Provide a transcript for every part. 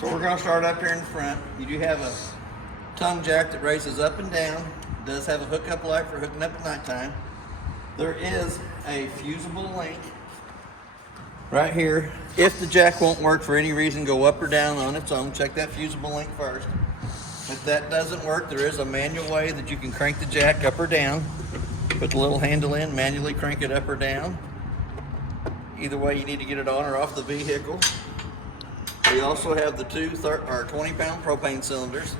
So we're going to start up here in front. You do have a tongue jack that raises up and down. It does have a hookup light for hooking up at nighttime. There is a fusible link right here. If the jack won't work for any reason, go up or down on its own. Check that fusible link first. If that doesn't work, there is a manual way that you can crank the jack up or down. Put the little handle in, manually crank it up or down. Either way, you need to get it on or off the vehicle. We also have the two 20-pound propane cylinders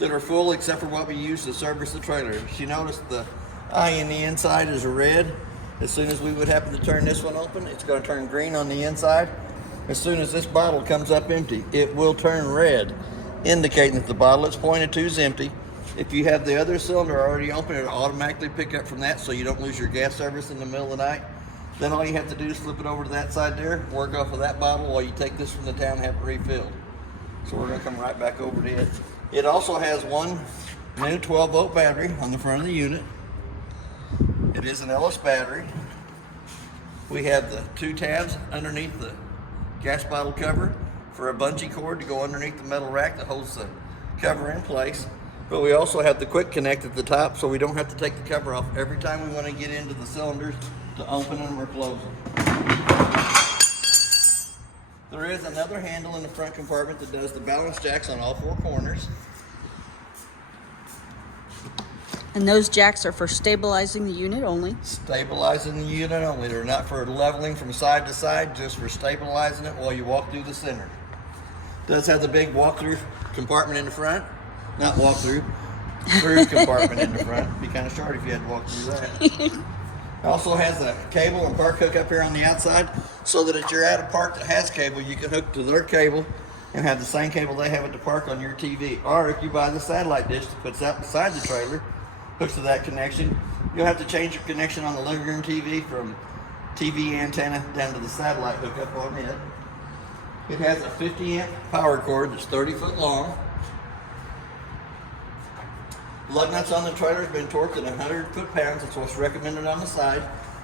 that are full except for what we use to service the trailer. If you notice, the eye in the inside is red. As soon as we would happen to turn this one open, it's going to turn green on the inside. As soon as this bottle comes up empty, it will turn red, indicating that the bottle it's pointed to is empty. If you have the other cylinder already open, it'll automatically pick up from that so you don't lose your gas service in the middle of the night. Then all you have to do is flip it over to that side there, work off of that bottle while you take this from the town and have it refilled. So we're going to come right back over to it. It also has one new 12-volt battery on the front of the unit. It is an Ellis battery. We have the two tabs underneath the gas bottle cover for a bungee cord to go underneath the metal rack that holds the cover in place. But we also have the quick connect at the top so we don't have to take the cover off every time we want to get into the cylinders to open them or close them. There is another handle in the front compartment that does the balance jacks on all four corners. And those jacks are for stabilizing the unit only. Stabilizing the unit only. They're not for leveling from side to side, just for stabilizing it while you walk through the center. It does have the big walk-through compartment in the front. Not walk-through, through compartment in the front. It'd be kind of short if you had to walk through that. It also has a cable and park hook up here on the outside so that if you're at a park that has cable, you can hook to their cable and have the same cable they have at the park on your TV. Or if you buy the satellite dish that puts out beside the trailer, hooks to that connection, you'll have to change your connection on the living room TV from TV antenna down to the satellite hookup on it. It has a 50-amp power cord that's 30 foot long. Lug nuts on the trailer have been torqued at 100 foot-pounds. That's what's recommended on the side.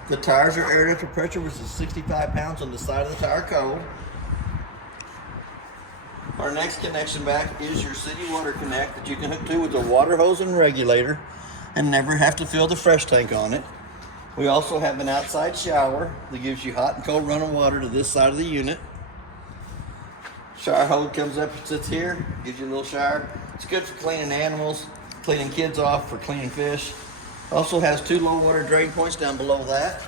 The tires are air after pressure, which is 65 pounds on the side of the tire cold. Our next connection back is your city water connect that you can hook to with a water hose and regulator and never have to fill the fresh tank on it. We also have an outside shower that gives you hot and cold running water to this side of the unit. Shower hose comes up and sits here, gives you a little shower. It's good for cleaning animals, cleaning kids off, for cleaning fish. Also has two low water drain points down below that.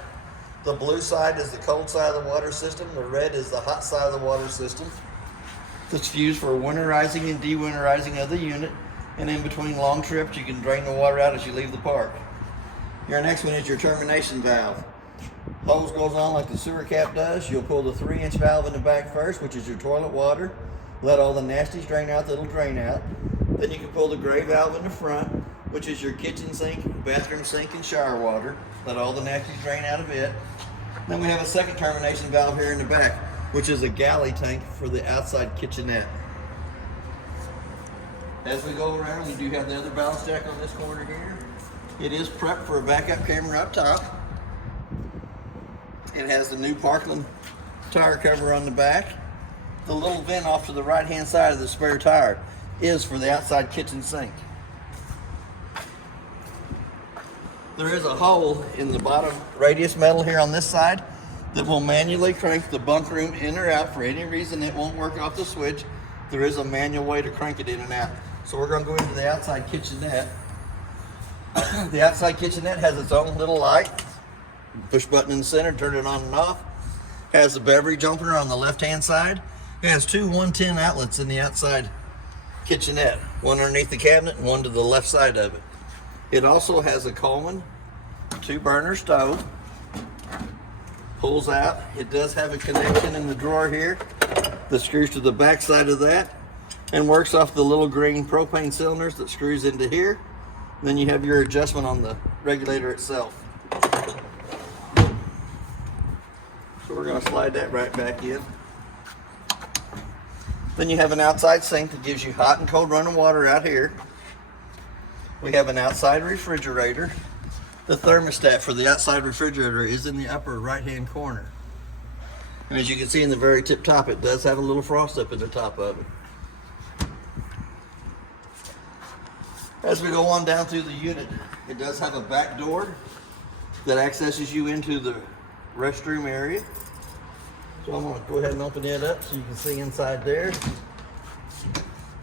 The blue side is the cold side of the water system. The red is the hot side of the water system. That's used for winterizing and dewinterizing of the unit. And in between long trips, you can drain the water out as you leave the park. Your next one is your termination valve. Hose goes on like the sewer cap does. You'll pull the 3-inch valve in the back first, which is your toilet water. Let all the nasties drain out that'll drain out. Then you can pull the gray valve in the front, which is your kitchen sink, bathroom sink, and shower water. Let all the nasties drain out of it. Then we have a second termination valve here in the back, which is a galley tank for the outside kitchenette. As we go around, we do have the other balance jack on this corner here. It is prepped for a backup camera up top. It has the new Parkland tire cover on the back. The little vent off to the right-hand side of the spare tire is for the outside kitchen sink. There is a hole in the bottom radius metal here on this side that will manually crank the bunk room in or out. For any reason it won't work off the switch, there is a manual way to crank it in and out. So we're going to go into the outside kitchenette. The outside kitchenette has its own little light. Push button in the center, turn it on and off. Has a beverage opener on the left-hand side. It has two 110 outlets in the outside kitchenette, one underneath the cabinet and one to the left side of it. It also has a Coleman 2-burner stove. Pulls out. It does have a connection in the drawer here that screws to the back side of that and works off the little green propane cylinders that screws into here. Then you have your adjustment on the regulator itself. So we're going to slide that right back in. Then you have an outside sink that gives you hot and cold running water out here. We have an outside refrigerator. The thermostat for the outside refrigerator is in the upper right-hand corner. And as you can see in the very tip top, it does have a little frost up at the top of it. As we go on down through the unit, it does have a back door that accesses you into the restroom area. So I'm going to go ahead and open it up so you can see inside there.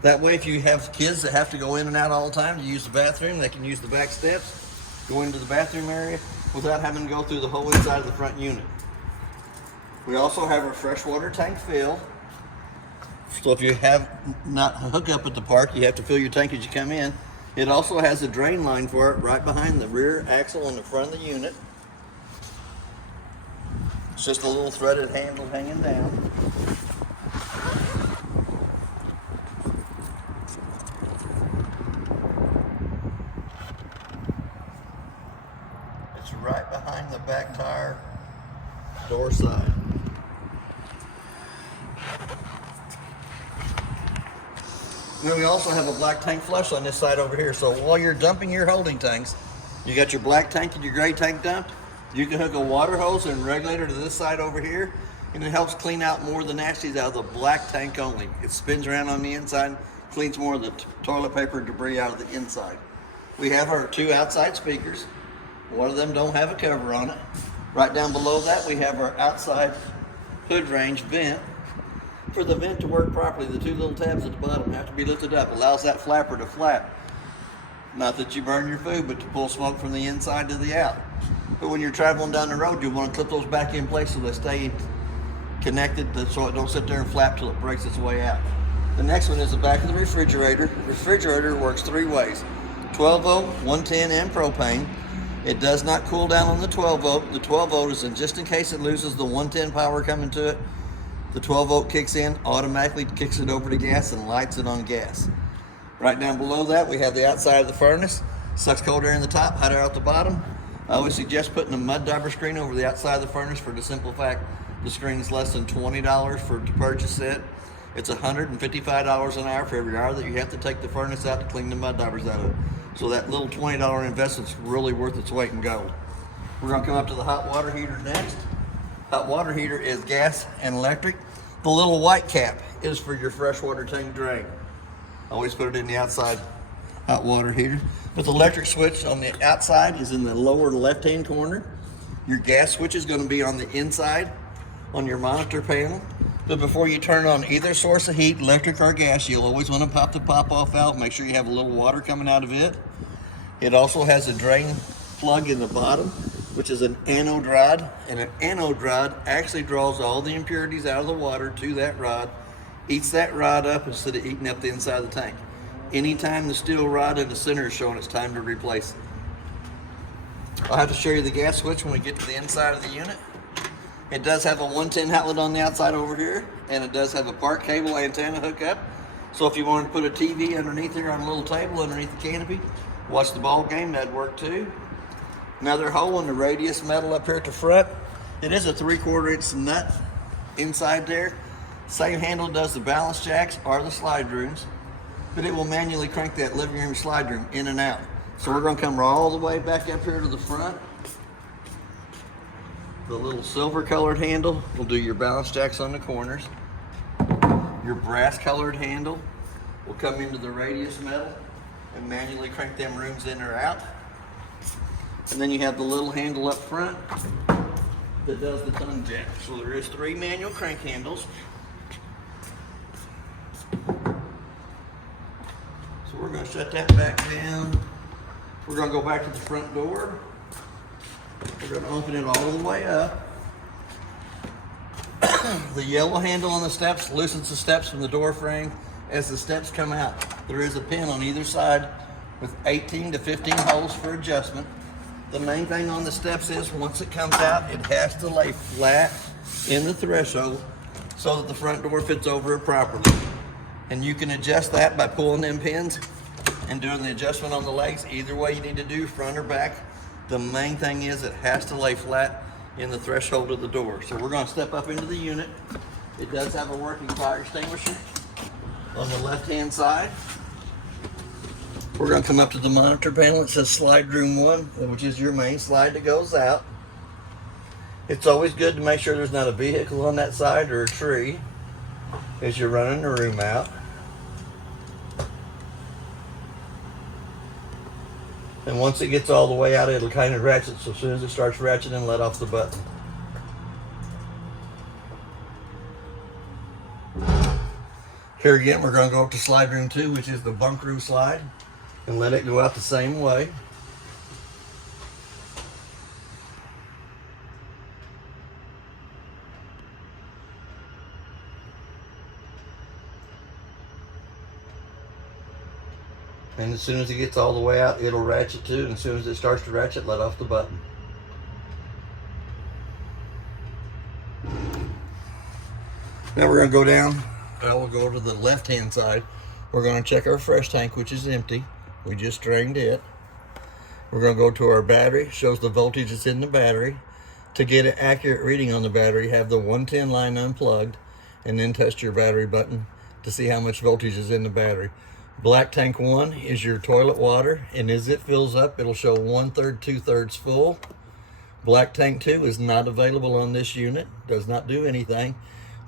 That way, if you have kids that have to go in and out all the time to use the bathroom, they can use the back steps, go into the bathroom area without having to go through the whole inside of the front unit. We also have our freshwater tank fill. So if you have not a hookup at the park, you have to fill your tank as you come in. It also has a drain line for it right behind the rear axle on the front of the unit. It's just a little threaded handle hanging down. It's right behind the back tire door side. Then we also have a black tank flush on this side over here. So while you're dumping your holding tanks, you got your black tank and your gray tank dumped. You can hook a water hose and regulator to this side over here, and it helps clean out more of the nasties out of the black tank only. It spins around on the inside, cleans more of the toilet paper debris out of the inside. We have our 2 outside speakers. One of them don't have a cover on it. Right down below that, we have our outside hood range vent. For the vent to work properly, the 2 little tabs at the bottom have to be lifted up. Allows that flapper to flap. Not that you burn your food, but to pull smoke from the inside to the out. But when you're traveling down the road, you want to clip those back in place so they stay connected so it don't sit there and flap till it breaks its way out. The next one is the back of the refrigerator. The refrigerator works 3 ways. 12 volt, 110, and propane. It does not cool down on the 12 volt. The 12 volt is in just in case it loses the 110 power coming to it. The 12 volt kicks in, automatically kicks it over to gas and lights it on gas. Right down below that, we have the outside of the furnace. Sucks cold air in the top, hot air out the bottom. I always suggest putting a mud dauber screen over the outside of the furnace for the simple fact the screen is less than $20 to purchase it. It's $155 an hour for every hour that you have to take the furnace out to clean the mud daubers out of it. So that little $20 investment's really worth its weight in gold. We're gonna come up to the hot water heater next. Hot water heater is gas and electric. The little white cap is for your freshwater tank drain. Always put it in the outside hot water heater. But the electric switch on the outside is in the lower left-hand corner. Your gas switch is going to be on the inside on your monitor panel. But before you turn on either source of heat, electric or gas, you'll always want to pop the pop-off valve. Make sure you have a little water coming out of it. It also has a drain plug in the bottom, which is an anode rod. And an anode rod actually draws all the impurities out of the water to that rod, eats that rod up instead of eating up the inside of the tank. Anytime the steel rod in the center is showing, it's time to replace it. I'll have to show you the gas switch when we get to the inside of the unit. It does have a 110 outlet on the outside over here, and it does have a park cable antenna hookup. So if you wanted to put a TV underneath here on a little table underneath the canopy, watch the ball game, that'd work too. Another hole in the radius metal up here at the front. It is a 3/4 inch nut inside there. Same handle does the balance jacks or the slide rooms, but it will manually crank that living room slide room in and out. So we're going to come all the way back up here to the front. The little silver colored handle will do your balance jacks on the corners. Your brass colored handle will come into the radius metal and manually crank them rooms in or out. And then you have the little handle up front that does the tongue jack. So there is 3 manual crank handles. So we're going to shut that back down. We're going to go back to the front door. We're going to open it all the way up. The yellow handle on the steps loosens the steps from the door frame as the steps come out. There is a pin on either side with 18 to 15 holes for adjustment. The main thing on the steps is once it comes out, it has to lay flat in the threshold so that the front door fits over it properly. And you can adjust that by pulling them pins and doing the adjustment on the legs. Either way you need to do, front or back. The main thing is it has to lay flat in the threshold of the door. So we're going to step up into the unit. It does have a working fire extinguisher on the left-hand side. We're going to come up to the monitor panel. It says slide room 1, which is your main slide that goes out. It's always good to make sure there's not a vehicle on that side or a tree as you're running the room out. And once it gets all the way out, it'll kind of ratchet. So as soon as it starts ratcheting, let off the button. Here again, we're going to go up to slide room 2, which is the bunk room slide, and let it go out the same way. And as soon as it gets all the way out, it'll ratchet too. And as soon as it starts to ratchet, let off the button. Now we're going to go down. We'll go to the left-hand side. We're going to check our fresh tank, which is empty. We just drained it. We're going to go to our battery. Shows the voltage that's in the battery. To get an accurate reading on the battery, have the 110 line unplugged, and then test your battery button to see how much voltage is in the battery. Black tank 1 is your toilet water, and as it fills up, it'll show 1/3, 2/3 full. Black tank 2 is not available on this unit, does not do anything.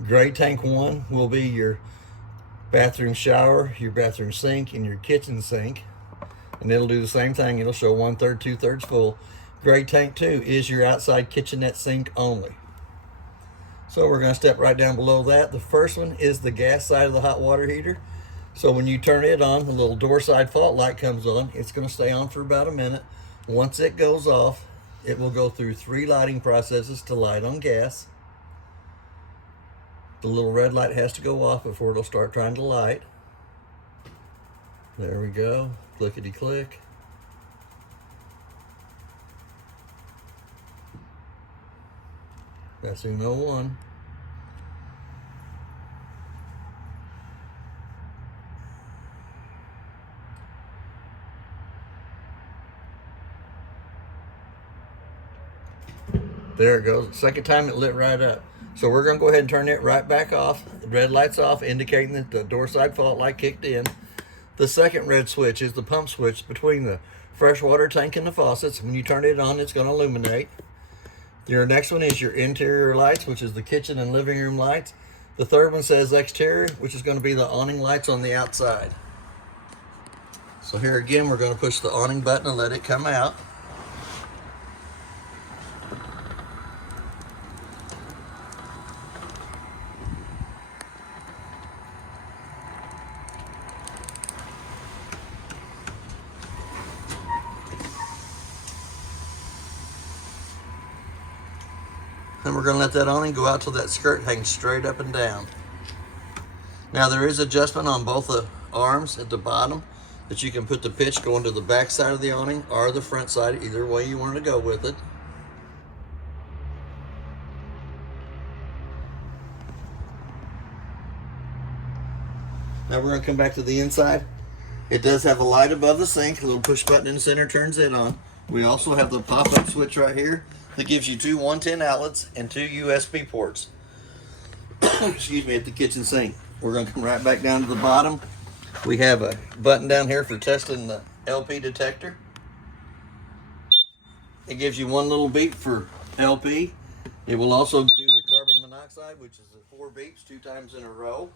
Gray tank 1 will be your bathroom shower, your bathroom sink, and your kitchen sink, and it'll do the same thing. It'll show 1/3, 2/3 full. Gray tank 2 is your outside kitchenette sink only. So we're going to step right down below that. The first one is the gas side of the hot water heater. So when you turn it on, the little door side fault light comes on. It's going to stay on for about a minute. Once it goes off, it will go through 3 lighting processes to light on gas. The little red light has to go off before it'll start trying to light. There we go. Clickety click. That's Uno 1. There it goes. Second time it lit right up. So we're going to go ahead and turn it right back off. The red light's off, indicating that the door side fault light kicked in. The second red switch is the pump switch between the freshwater tank and the faucets. When you turn it on, it's going to illuminate. Your next one is your interior lights, which is the kitchen and living room lights. The third one says exterior, which is going to be the awning lights on the outside. So here again, we're going to push the awning button and let it come out. And we're going to let that awning go out till that skirt hangs straight up and down. Now there is adjustment on both the arms at the bottom that you can put the pitch going to the back side of the awning or the front side, either way you want to go with it. Now we're going to come back to the inside. It does have a light above the sink. A little push button in the center turns it on. We also have the pop-up switch right here that gives you 2 110 outlets and 2 USB ports. Excuse me, at the kitchen sink. We're going to come right back down to the bottom. We have a button down here for testing the LP detector. It gives you 1 little beep for LP. It will also do the carbon monoxide, which is 4 beeps 2 times in a row.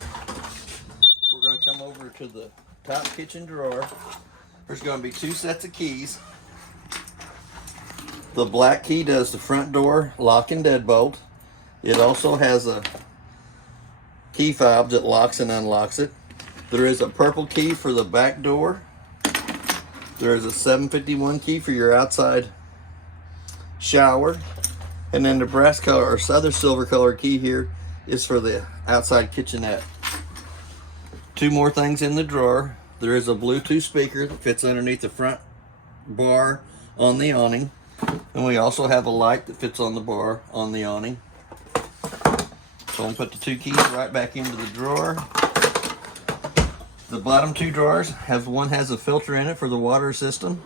We're going to come over to the top kitchen drawer. There's going to be 2 sets of keys. The black key does the front door lock and deadbolt. It also has a key fob that locks and unlocks it. There is a purple key for the back door. There is a 751 key for your outside shower. And then the brass color or other silver color key here is for the outside kitchenette. 2 more things in the drawer. There is a Bluetooth speaker that fits underneath the front bar on the awning. And we also have a light that fits on the bar on the awning. So I'm going to put the 2 keys right back into the drawer. The bottom 2 drawers, one has a filter in it for the water system.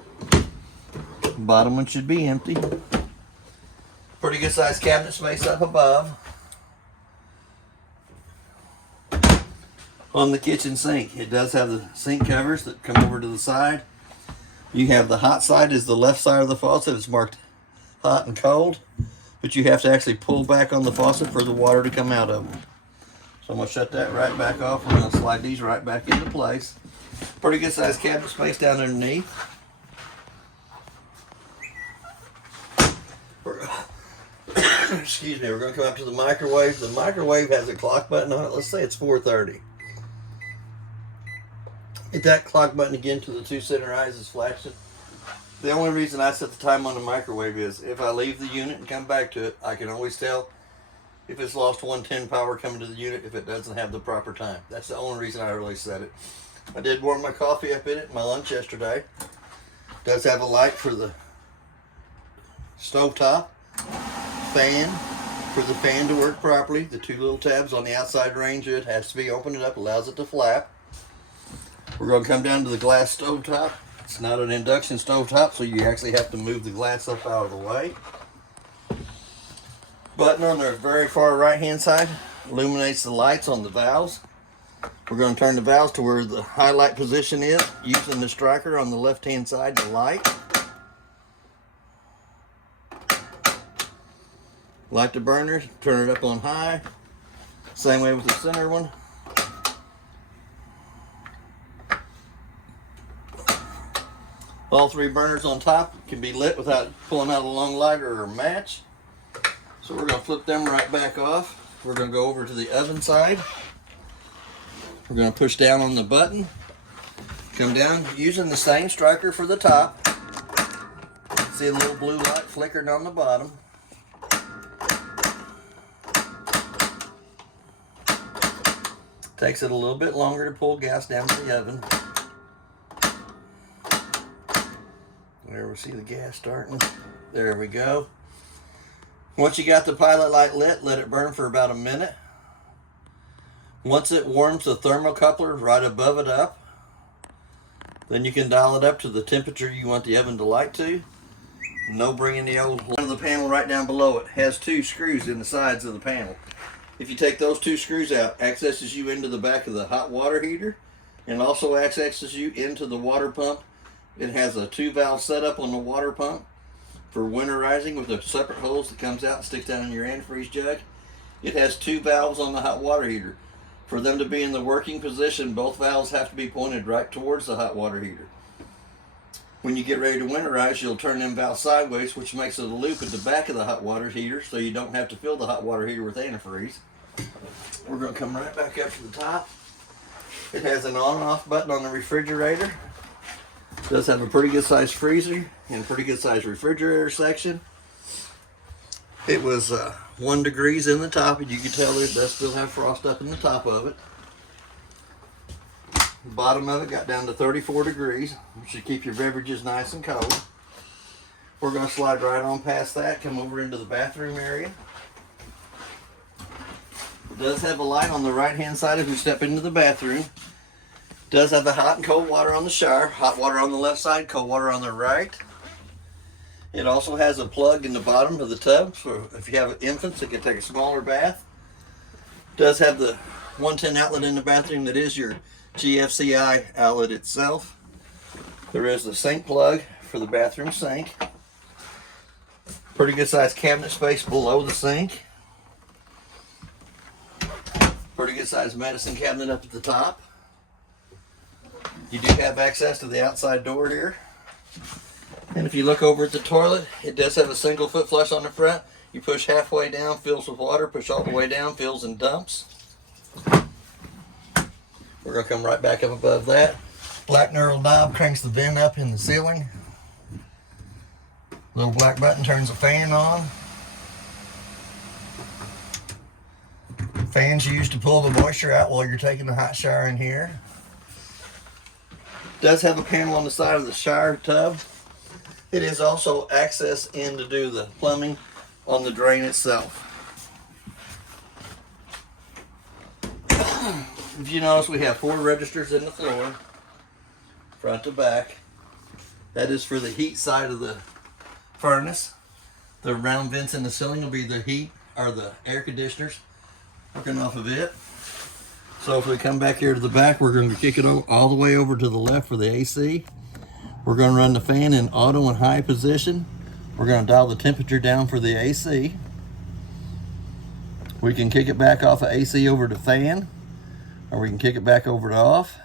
The bottom one should be empty. Pretty good sized cabinet space up above. On the kitchen sink, it does have the sink covers that come over to the side. You have the hot side is the left side of the faucet. It's marked hot and cold, but you have to actually pull back on the faucet for the water to come out of them. So I'm going to shut that right back off. We're going to slide these right back into place. Pretty good sized cabinet space down underneath. excuse me, we're going to come up to the microwave. The microwave has a clock button on it. Let's say it's 4:30. Hit that clock button again till the 2 center eyes is flashing. The only reason I set the time on the microwave is if I leave the unit and come back to it, I can always tell if it's lost 110 power coming to the unit if it doesn't have the proper time. That's the only reason I really set it. I did warm my coffee up in it, my lunch yesterday. It does have a light for the stovetop, fan for the fan to work properly. The 2 little tabs on the outside range, it has to be opened up, allows it to flap. We're going to come down to the glass stovetop. It's not an induction stovetop, so you actually have to move the glass up out of the way. Button on the very far right hand side illuminates the lights on the valves. We're going to turn the valves to where the highlight position is, using the striker on the left hand side to light. Light the burners, turn it up on high. Same way with the center one. All 3 burners on top can be lit without pulling out a long lighter or a match. So we're going to flip them right back off. We're going to go over to the oven side. We're going to push down on the button. Come down using the same striker for the top. See a little blue light flickering on the bottom. Takes it a little bit longer to pull gas down to the oven. There we see the gas starting. There we go. Once you got the pilot light lit, let it burn for about a minute. Once it warms the thermocoupler right above it up, then you can dial it up to the temperature you want the oven to light to. No bringing the old one of the panel right down below it. Has 2 screws in the sides of the panel. If you take those 2 screws out, accesses you into the back of the hot water heater and also accesses you into the water pump. It has a 2 valve setup on the water pump for winterizing with a separate hose that comes out and sticks down in your antifreeze jug. It has 2 valves on the hot water heater. For them to be in the working position, both valves have to be pointed right towards the hot water heater. When you get ready to winterize, you'll turn them valves sideways, which makes it a loop at the back of the hot water heater so you don't have to fill the hot water heater with antifreeze. We're going to come right back up to the top. It has an on and off button on the refrigerator. It does have a pretty good sized freezer and a pretty good sized refrigerator section. It was 1 degrees in the top, and you can tell it does still have frost up in the top of it. The bottom of it got down to 34 degrees, which should keep your beverages nice and cold. We're going to slide right on past that, come over into the bathroom area. It does have a light on the right hand side if you step into the bathroom. It does have the hot and cold water on the shower. Hot water on the left side, cold water on the right. It also has a plug in the bottom of the tub for if you have infants that can take a smaller bath. It does have the 110 outlet in the bathroom that is your GFCI outlet itself. There is the sink plug for the bathroom sink. Pretty good sized cabinet space below the sink. Pretty good sized medicine cabinet up at the top. You do have access to the outside door here. And if you look over at the toilet, it does have a single foot flush on the front. You push halfway down, fills with water, push all the way down, fills and dumps. We're going to come right back up above that. Black knurled knob cranks the vent up in the ceiling. Little black button turns the fan on. Fans used to pull the moisture out while you're taking the hot shower in here. It does have a panel on the side of the shower tub. It is also access in to do the plumbing on the drain itself. If you notice, we have 4 registers in the floor, front to back. That is for the heat side of the furnace. The round vents in the ceiling will be the heat or the air conditioners working off of it. So if we come back here to the back, we're going to kick it all the way over to the left for the AC. We're going to run the fan in auto and high position. We're going to dial the temperature down for the AC. We can kick it back off of AC over to fan, or we can kick it back over to off,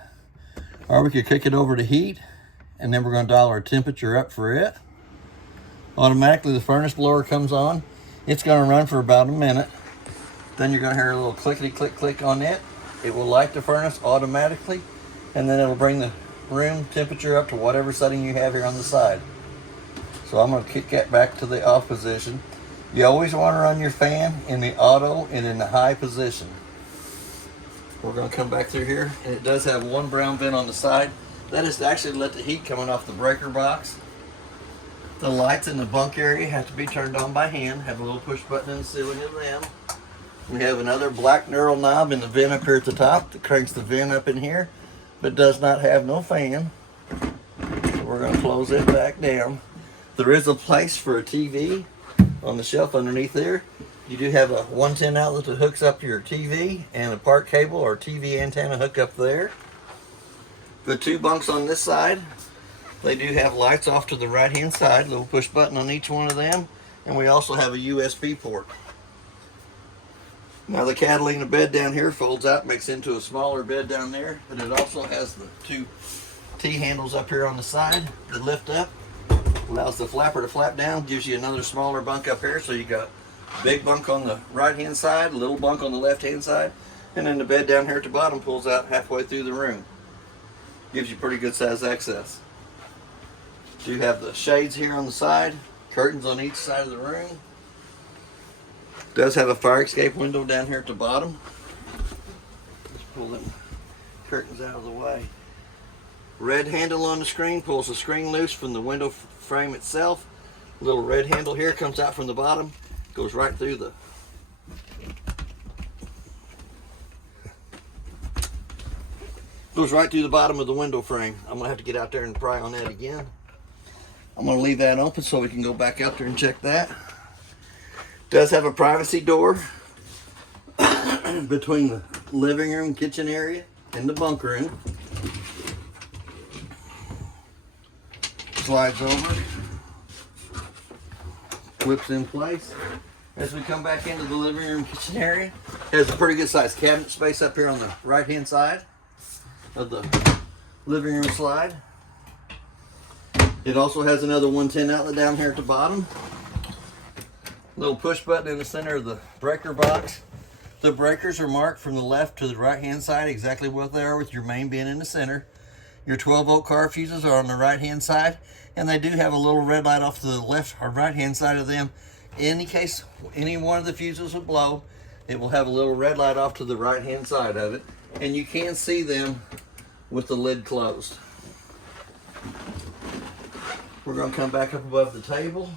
or we could kick it over to heat, and then we're going to dial our temperature up for it. Automatically the furnace blower comes on. It's going to run for about a minute. Then you're going to hear a little clickety click click on it. It will light the furnace automatically, and then it'll bring the room temperature up to whatever setting you have here on the side. So I'm going to kick that back to the off position. You always want to run your fan in the auto and in the high position. We're going to come back through here, and it does have one brown vent on the side. That is to actually let the heat coming off the breaker box. The lights in the bunk area have to be turned on by hand. Have a little push button in the ceiling of them. We have another black knurl knob in the vent up here at the top that cranks the vent up in here, but does not have no fan. So we're going to close it back down. There is a place for a TV on the shelf underneath there. You do have a 110 outlet that hooks up to your TV, and a park cable or TV antenna hook up there. The two bunks on this side, they do have lights off to the right hand side, little push button on each one of them, and we also have a USB port. Now the Catalina bed down here folds out, makes into a smaller bed down there, but it also has the two T-handles up here on the side that lift up, allows the flapper to flap down, gives you another smaller bunk up here, so you got big bunk on the right hand side, little bunk on the left hand side, and then the bed down here at the bottom pulls out halfway through the room. Gives you pretty good size access. You have the shades here on the side, curtains on each side of the room. Does have a fire escape window down here at the bottom. Let's pull them curtains out of the way. Red handle on the screen pulls the screen loose from the window frame itself. Little red handle here comes out from the bottom, goes right through the bottom of the window frame. I'm gonna have to get out there and pry on that again. I'm gonna leave that open so we can go back out there and check that. Does have a privacy door between the living room, kitchen area, and the bunk room. Slides over, clips in place. As we come back into the living room, kitchen area, there's a pretty good sized cabinet space up here on the right hand side of the living room slide. It also has another 110 outlet down here at the bottom. Little push button in the center of the breaker box. The breakers are marked from the left to the right hand side exactly what they are, with your main being in the center. Your 12-volt car fuses are on the right hand side, and they do have a little red light off to the left or right hand side of them. In case any one of the fuses would blow, it will have a little red light off to the right hand side of it, and you can see them with the lid closed. We're going to come back up above the table.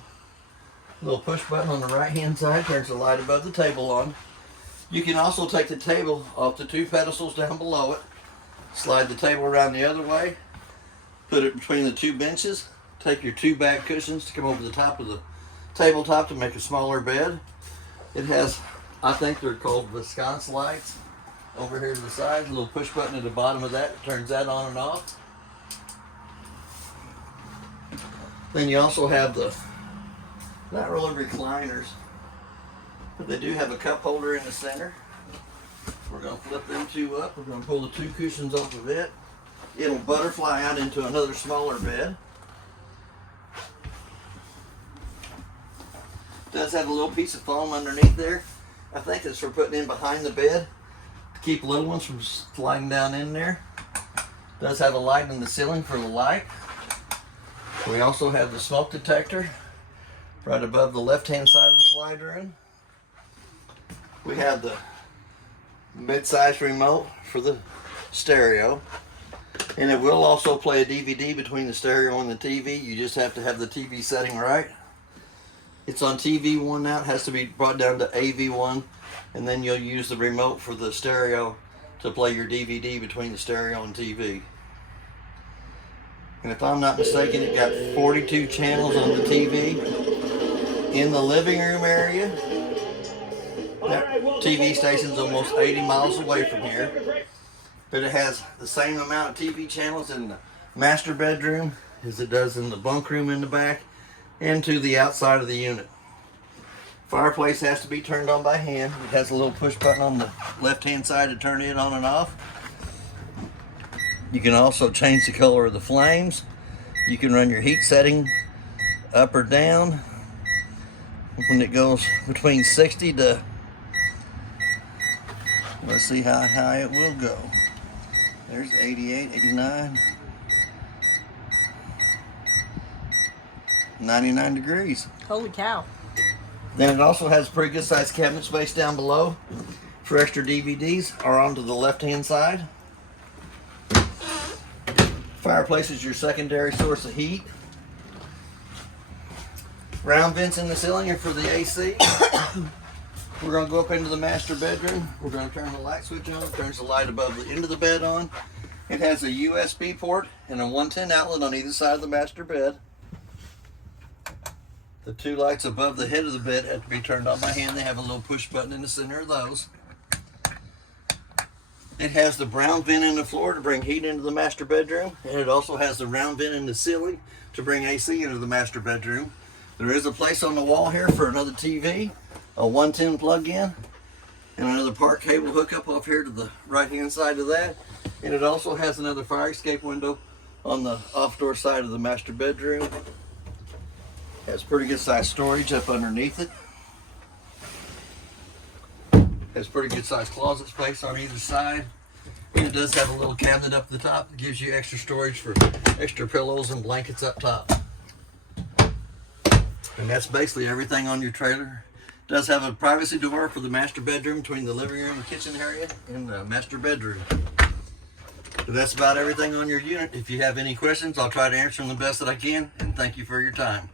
Little push button on the right hand side turns the light above the table on. You can also take the table off the two pedestals down below it, slide the table around the other way, put it between the two benches, take your two back cushions to come over the top of the tabletop to make a smaller bed. It has, I think they're called Wisconsin lights over here to the side. A little push button at the bottom of that turns that on and off. Then you also have the, not really recliners, but they do have a cup holder in the center. We're going to flip them two up. We're going to pull the two cushions off of it. It'll butterfly out into another smaller bed. It does have a little piece of foam underneath there. I think it's for putting in behind the bed to keep little ones from sliding down in there. It does have a light in the ceiling for the light. We also have the smoke detector right above the left-hand side of the slide room. We have the mid-size remote for the stereo, and it will also play a DVD between the stereo and the TV. You just have to have the TV setting right. It's on TV1 now. It has to be brought down to AV1, and then you'll use the remote for the stereo to play your DVD between the stereo and TV. And if I'm not mistaken, it got 42 channels on the TV. In the living room area, that TV station's almost 80 miles away from here, but it has the same amount of TV channels in the master bedroom as it does in the bunk room in the back and to the outside of the unit. Fireplace has to be turned on by hand. It has a little push button on the left-hand side to turn it on and off. You can also change the color of the flames. You can run your heat setting up or down. when it goes between 60 to, let's see how high it will go. There's 88, 89, 99 degrees. Holy cow. Then it also has pretty good sized cabinet space down below for extra DVDs, or onto the left hand side. Fireplace is your secondary source of heat. Round vents in the ceiling are for the AC. We're going to go up into the master bedroom. We're going to turn the light switch on. It turns the light above the end of the bed on. It has a USB port and a 110 outlet on either side of the master bed. The two lights above the head of the bed have to be turned on by hand. They have a little push button in the center of those. It has the brown vent in the floor to bring heat into the master bedroom. And it also has the round vent in the ceiling to bring AC into the master bedroom. There is a place on the wall here for another TV, a 110 plug-in, and another part cable hookup off here to the right-hand side of that. And it also has another fire escape window on the off-door side of the master bedroom. Has pretty good sized storage up underneath it. Has pretty good sized closet space on either side. And it does have a little cabinet up the top that gives you extra storage for extra pillows and blankets up top. And that's basically everything on your trailer. It does have a privacy door for the master bedroom between the living room and kitchen area and the master bedroom. So that's about everything on your unit. If you have any questions, I'll try to answer them the best that I can, and thank you for your time.